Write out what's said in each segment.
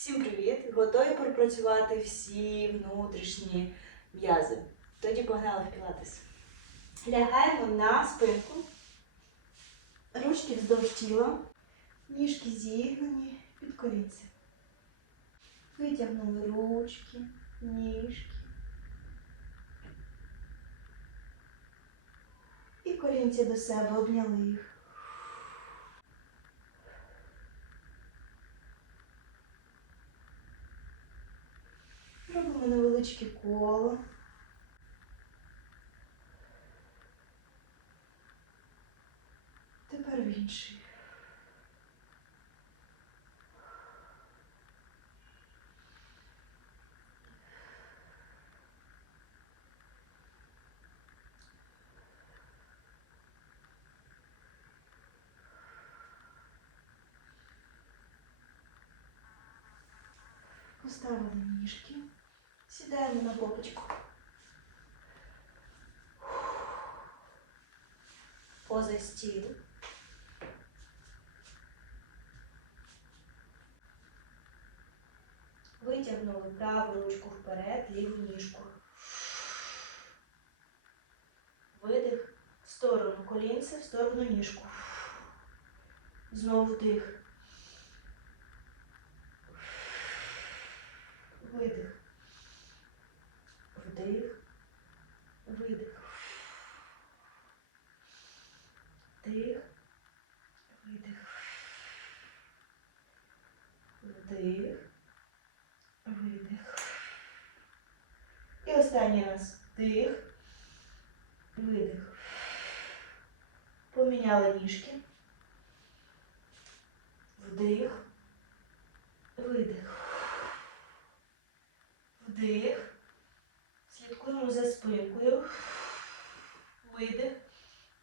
Всім привіт! Готові пропрацювати всі внутрішні м'язи. Тоді погнали в пілатес. Лягаємо на спинку, ручки вздовж тіла, ніжки зігнані під колінці. Витягнули ручки, ніжки. І колінці до себе обняли їх. Робимо невеличке коло. Тепер в інший. Поставили ніжки. Сідаємо на попочку. Поза стіл. Витягнули праву ручку вперед, ліву ніжку. Видих в сторону колінця, в сторону ніжку. Знову вдих. Видих. Вдих. Видих. Вдих. Видих. Вдих. Видих. І останній раз. Вдих. Видих. Поміняли ніжки. Вдих. Видих. Вдих. Слідкуємо за спинкою. Видих.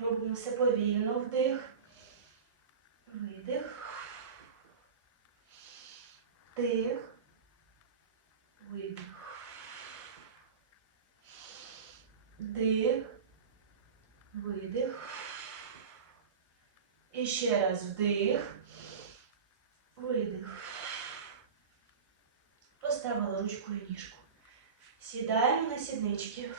Робимо все повільно. Вдих. Видих. Вдих. Видих. Вдих. Видих. І ще раз вдих. Видих. Поставила ручку і ніжку. Сідаємо на сіднички.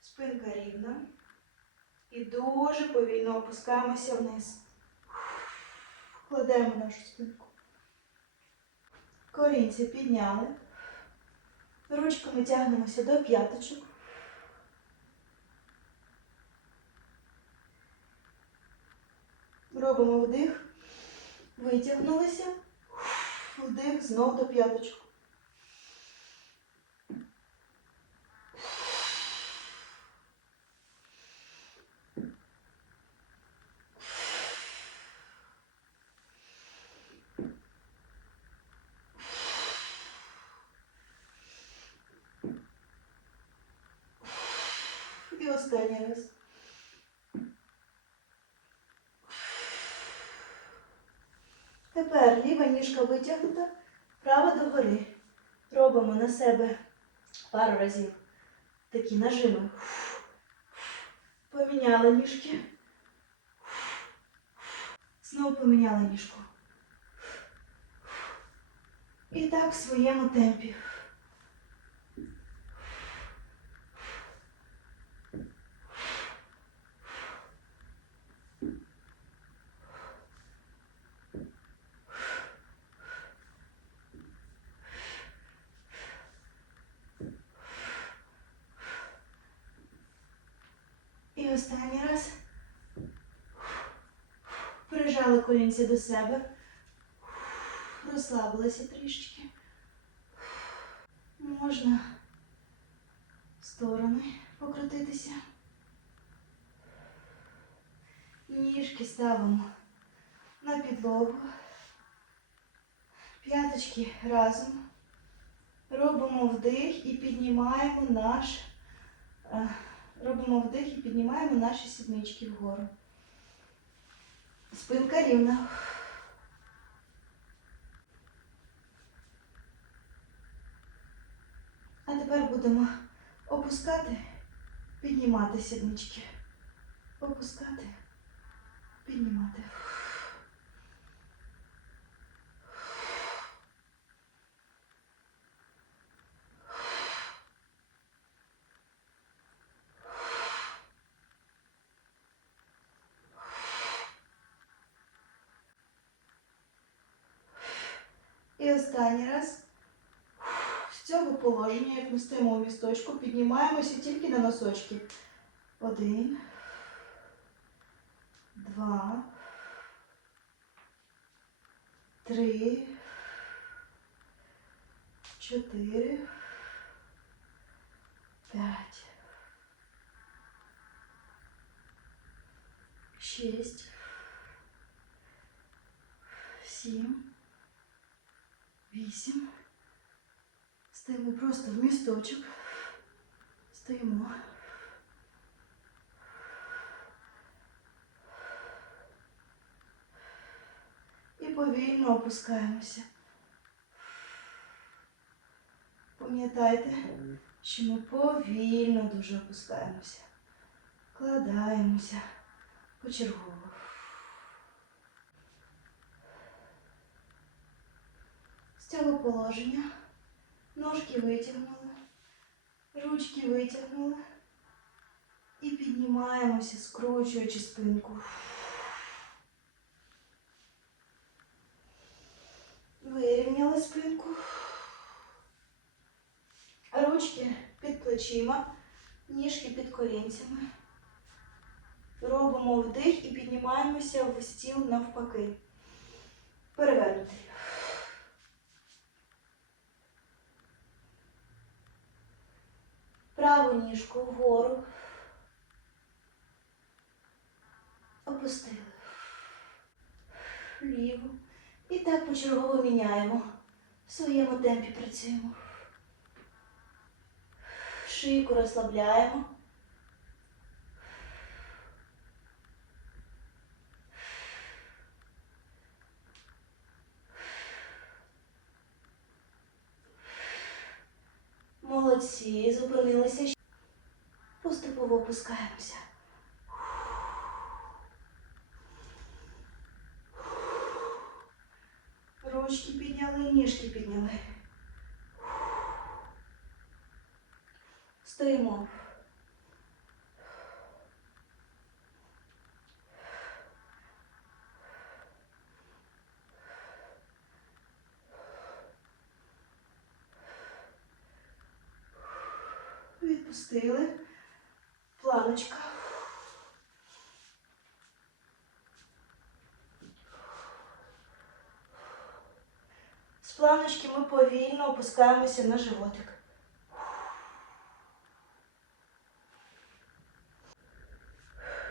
Спинка рівна. І дуже повільно опускаємося вниз. Кладемо нашу спинку. Колінці підняли. Ручками тягнемося до п'яточок. Робимо вдих. Витягнулися. Вдих знов до п'яточок. І останній раз. Тепер ліва ніжка витягнута, права догори. Робимо на себе пару разів такі нажими. Поміняли ніжки. Знову поміняли ніжку. І так в своєму темпі. І останній раз. Прижали колінці до себе. Розслабилися трішечки. Можна в сторони покрутитися. Ніжки ставимо на підлогу. П'яточки разом. Робимо вдих і піднімаємо наш. Робимо вдих і піднімаємо наші сіднички вгору. Спинка рівна. А тепер будемо опускати, піднімати сіднички. Опускати, піднімати. Останній раз. З цього положення, як ми стоїмо у місточку, піднімаємося тільки на носочки. Один, два, три, чотири, п'ять, шість, сім, вісім. Стоїмо просто в місточок. Стоїмо. І повільно опускаємося. Пам'ятайте, що ми повільно дуже опускаємося. Вкладаємося почергово. Цього положення ножки витягнули, ручки витягнули і піднімаємося, скручуючи спинку. Вирівняли спинку. Ручки під плечима, ніжки під колінцями. Робимо вдих і піднімаємося в стіл навпаки. Перевернутий. Праву ніжку вгору. Опустили. Ліву. І так почергово міняємо. В своєму темпі працюємо. Шийку розслабляємо. Молодці, зупинилися. Поступово опускаємося. Ручки підняли, ніжки підняли. Стоїмо. Відпустили. Планочка. З планочки ми повільно опускаємося на животик.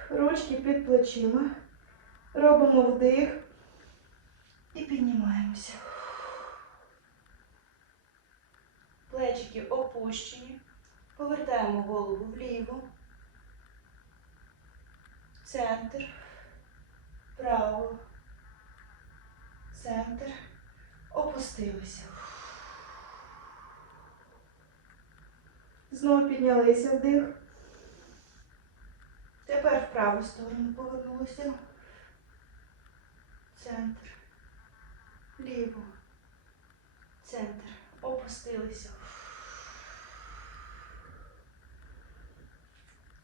Ручки під плечима. Робимо вдих і піднімаємося. Плечики опущені. Повертаємо голову вліво. Центр. Право. Центр. Опустилися. Знову піднялися вдих. Тепер в праву сторону повернулися. Центр. Ліво. Центр. Опустилися.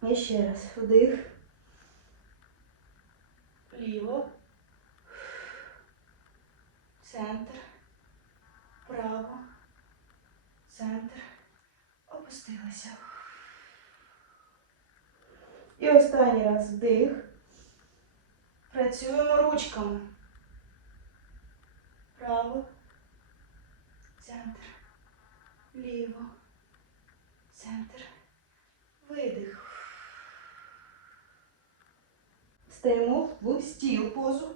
І ще раз. Вдих. Ліво. Центр. Право. Центр. Опустилися. І останній раз вдих. Працюємо ручками. Право. Центр. Ліво. Центр. Видих. Стаємо в стіл позу.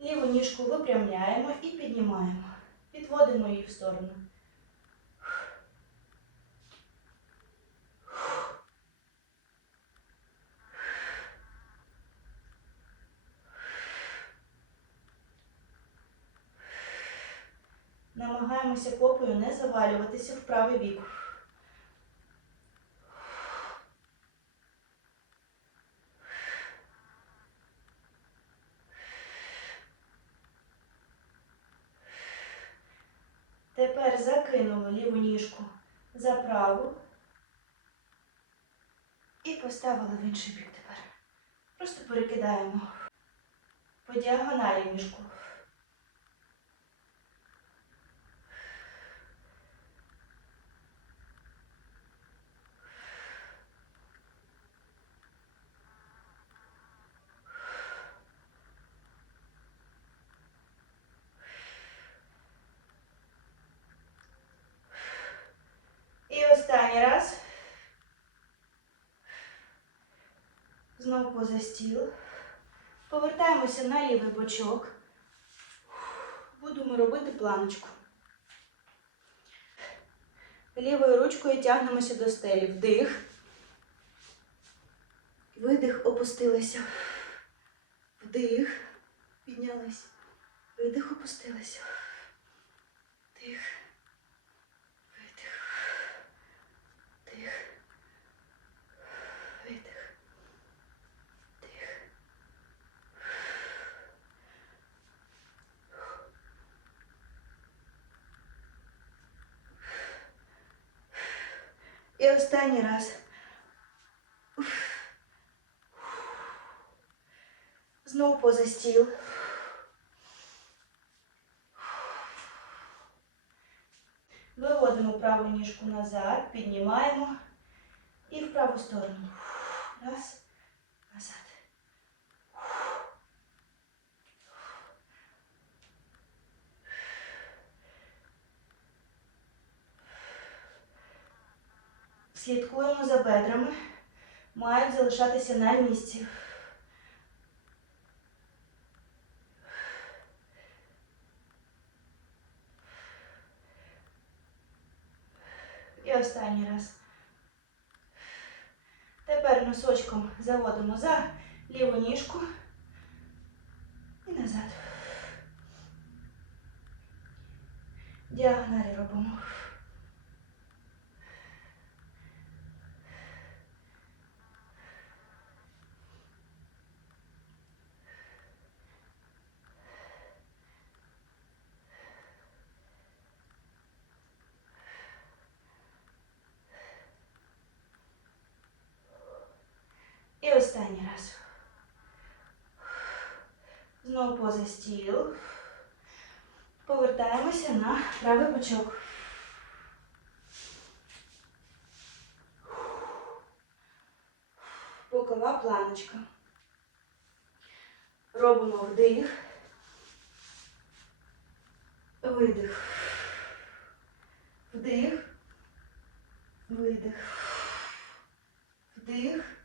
Ліву ніжку випрямляємо і піднімаємо. Підводимо її в сторону. Намагаємося попою не завалюватися в правий бік. Тепер закинули ліву ніжку за праву і поставили в інший бік тепер. Просто перекидаємо. по діагоналі мішку. І останній раз. Знову поза стіл. Повертаємося на лівий бочок. Будемо робити планочку. Лівою ручкою тягнемося до стелі. Вдих. Видих, опустилися. Вдих. Піднялись. Видих, опустилися. Вдих. І останній раз. Знову поза стіл. Виводимо праву ніжку назад, піднімаємо і в праву сторону. Раз, назад. Слідкуємо за бедрами. Мають залишатися на місці. І останній раз. Тепер носочком заводимо за ліву ніжку і назад. Діагоналі робимо. І останній раз. Знову поза стіл. Повертаємося на правий бочок. Бокова планочка. Робимо вдих. Видих. Вдих. Видих. Вдих.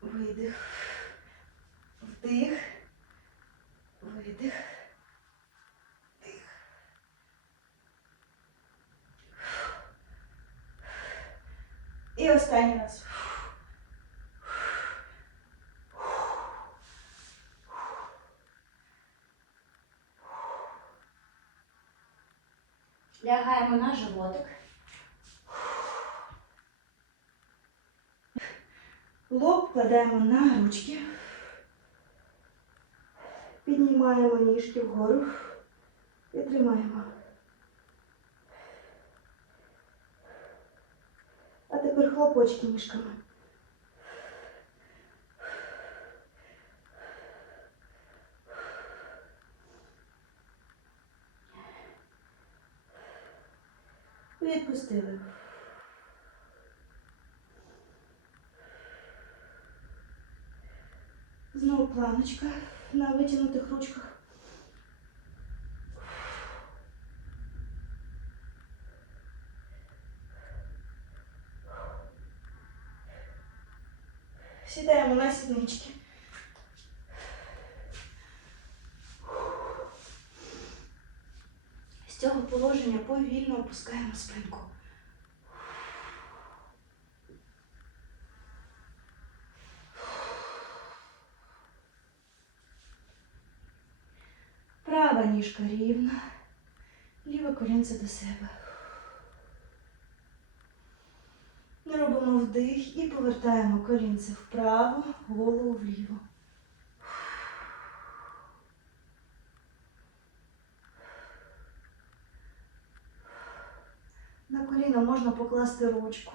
Видих. Вдих. Видих. Вдих. І останній раз. Лягаємо на животик. Лоб кладаємо на ручки. Піднімаємо ніжки вгору і тримаємо. А тепер хлопочки ніжками. Відпустили. Знову планочка на витягнутих ручках. Сідаємо на сіднички. Цього положення повільно опускаємо спинку. Права ніжка рівна, ліве колінце до себе. Робимо вдих і повертаємо колінце вправо, голову вліво. На коліна можна покласти ручку.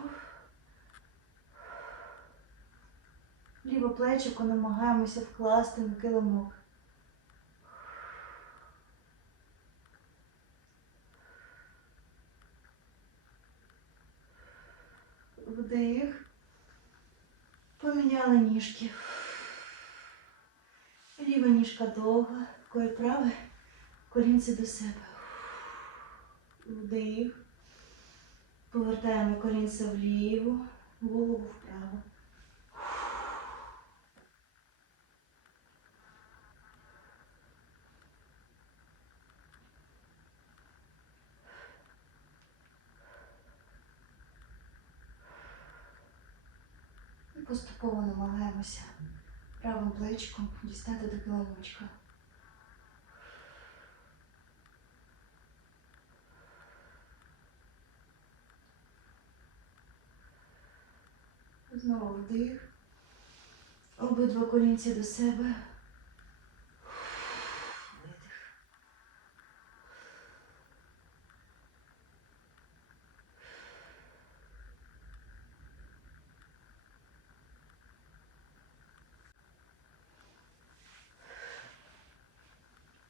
Ліве плечико намагаємося вкласти на килимок. Вдих. Поміняли ніжки. Ліва ніжка довга, такої праве колінце до себе. Вдих. Повертаємо колінце вліво, голову вправо. І поступово намагаємося правим плечиком дістати до килимочка. Знову вдих. Обидва колінці до себе. Видих.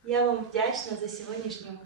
Я вам вдячна за сьогоднішню